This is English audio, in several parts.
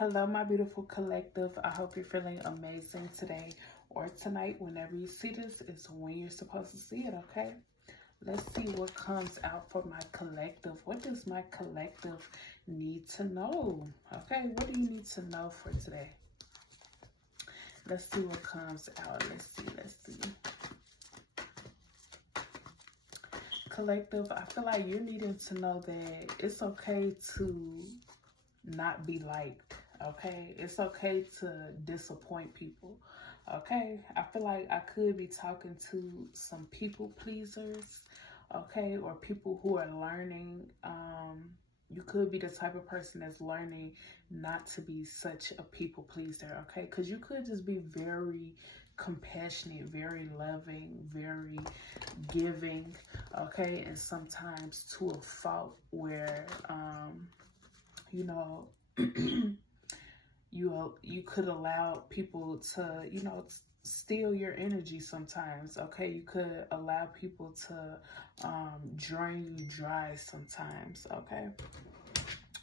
Hello, my beautiful collective. I hope you're feeling amazing today or tonight. Whenever you see this, is when you're supposed to see it, okay? Let's see what comes out for my collective. What does my collective need to know? Okay, what do you need to know for today? Let's see what comes out. Let's see. Collective, I feel like you're needing to know that it's okay to not be liked. Okay, it's okay to disappoint people. Okay, I feel like I could be talking to some people pleasers, okay, or people who are learning. You could be the type of person that's learning not to be such a people pleaser, okay, because you could just be very compassionate, very loving, very giving, okay, and sometimes to a fault where you know you could allow people to steal your energy sometimes, okay. You could allow people to drain you dry sometimes, okay.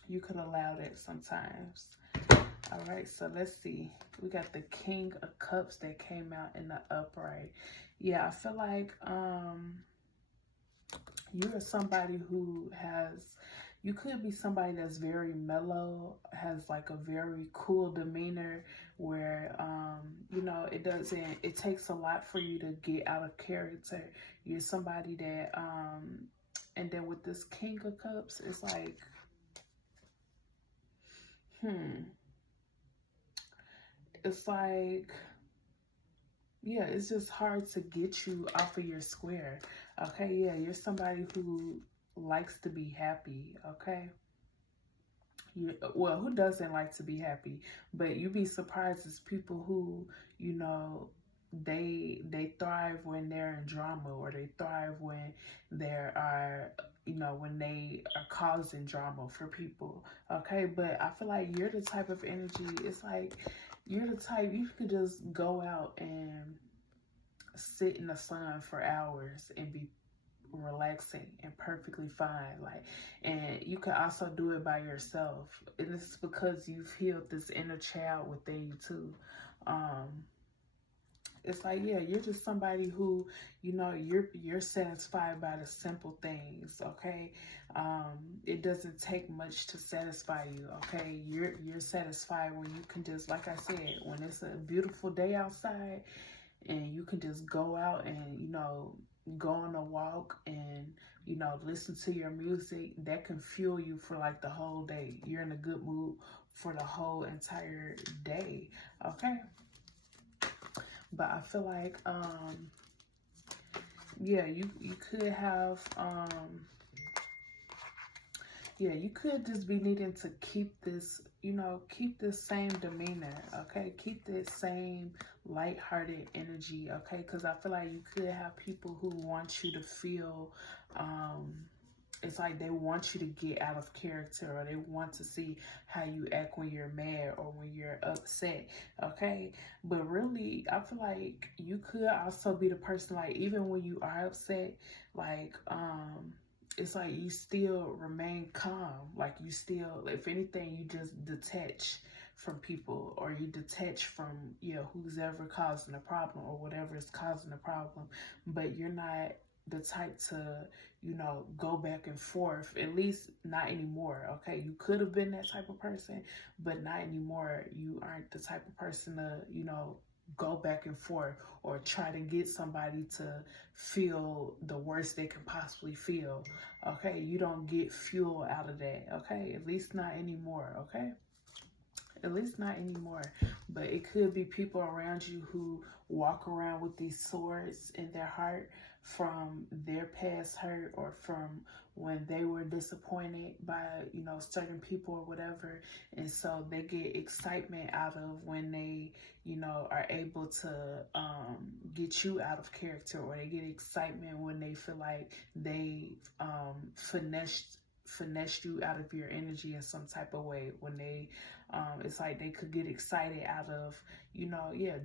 You could allow that sometimes. All right, so let's see. We got the King of Cups that came out in the upright. Yeah, I feel like you are somebody who you could be somebody that's very mellow, has like a very cool demeanor where, it takes a lot for you to get out of character. You're somebody that, and then with this King of Cups, it's like, it's like, yeah, it's just hard to get you off of your square. Okay, yeah, you're somebody who likes to be happy, okay? Well, who doesn't like to be happy? But you'd be surprised as people who, they thrive when they're in drama, or they thrive when there are, when they are causing drama for people, okay? But I feel like you're the type of energy, it's like, you're the type, you could just go out and sit in the sun for hours and be relaxing and perfectly fine, like, and you can also do it by yourself, and this is because you've healed this inner child within you too. It's like, yeah, you're just somebody who, you're satisfied by the simple things, okay? It doesn't take much to satisfy you, okay? You're satisfied when you can just, like I said, when it's a beautiful day outside and you can just go out and, go on a walk and, listen to your music. That can fuel you for like the whole day. You're in a good mood for the whole entire day, okay? But I feel like, yeah, you could have, yeah, you could just be needing to keep this, keep this same demeanor, okay? Keep this same lighthearted energy, okay? Because I feel like you could have people who want you to feel, it's like they want you to get out of character, or they want to see how you act when you're mad or when you're upset, okay? But really, I feel like you could also be the person, like, even when you are upset, like, it's like you still remain calm. Like, you still, if anything, you just detach from people, or you detach from, who's ever causing a problem or whatever is causing a problem. But you're not the type to, go back and forth, at least not anymore, okay? You could have been that type of person, but not anymore. You aren't the type of person to, go back and forth or try to get somebody to feel the worst they can possibly feel, okay? You don't get fuel out of that, okay? At least not anymore, okay? At least not anymore. But it could be people around you who walk around with these swords in their heart from their past hurt, or from when they were disappointed by, certain people or whatever. And so they get excitement out of when they, are able to get you out of character, or they get excitement when they feel like they finessed you out of your energy in some type of way. When they it's like they could get excited out of,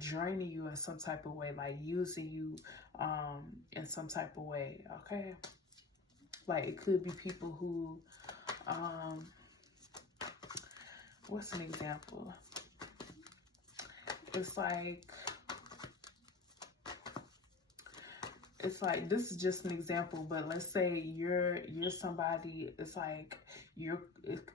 draining you in some type of way, like using you in some type of way, okay? Like, it could be people who what's an example? It's like this is just an example, but let's say you're somebody. It's like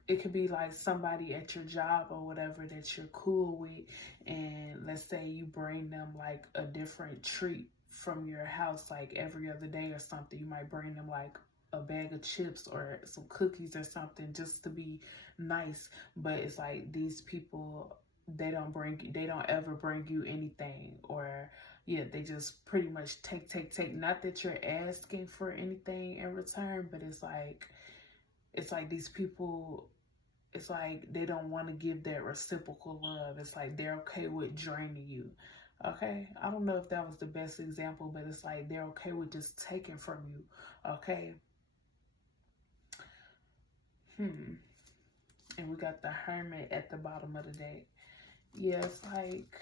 it could be like somebody at your job or whatever that you're cool with, and let's say you bring them like a different treat from your house like every other day or something. You might bring them like a bag of chips or some cookies or something just to be nice. But it's like these people, they don't ever bring you anything, or yeah, they just pretty much take. Not that you're asking for anything in return, but it's like these people, it's like they don't want to give that reciprocal love. It's like they're okay with draining you. Okay, I don't know if that was the best example, but it's like they're okay with just taking from you. Okay. And we got the Hermit at the bottom of the deck. Yeah, it's like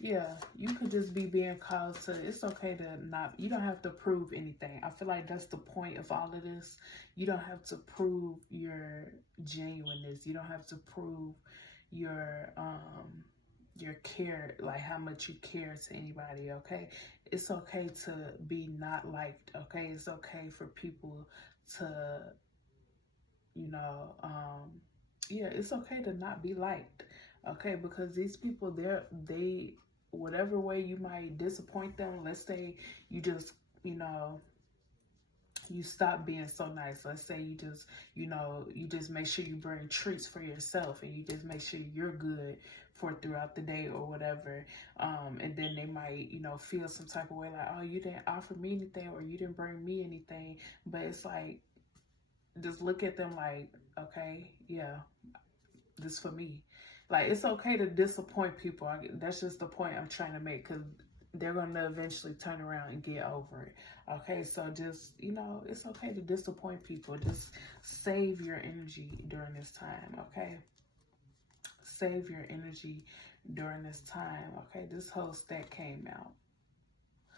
yeah, you could just be being called to, it's okay to not, you don't have to prove anything. I feel like that's the point of all of this. You don't have to prove your genuineness. You don't have to prove your care, like how much you care to anybody, okay? It's okay to be not liked, okay? It's okay for people to, you know, yeah, it's okay to not be liked, okay? Because these people, they whatever way you might disappoint them, let's say you just, you know, you stop being so nice. Let's say you just, you know, you just make sure you bring treats for yourself, and you just make sure you're good for throughout the day or whatever. And then they might, you know, feel some type of way like, oh, you didn't offer me anything, or you didn't bring me anything. But it's like, just look at them like, okay, yeah, this for me. Like, it's okay to disappoint people. That's just the point I'm trying to make, because they're going to eventually turn around and get over it. Okay, so just, you know, it's okay to disappoint people. Just save your energy during this time, okay? Save your energy during this time, okay? This whole stack came out.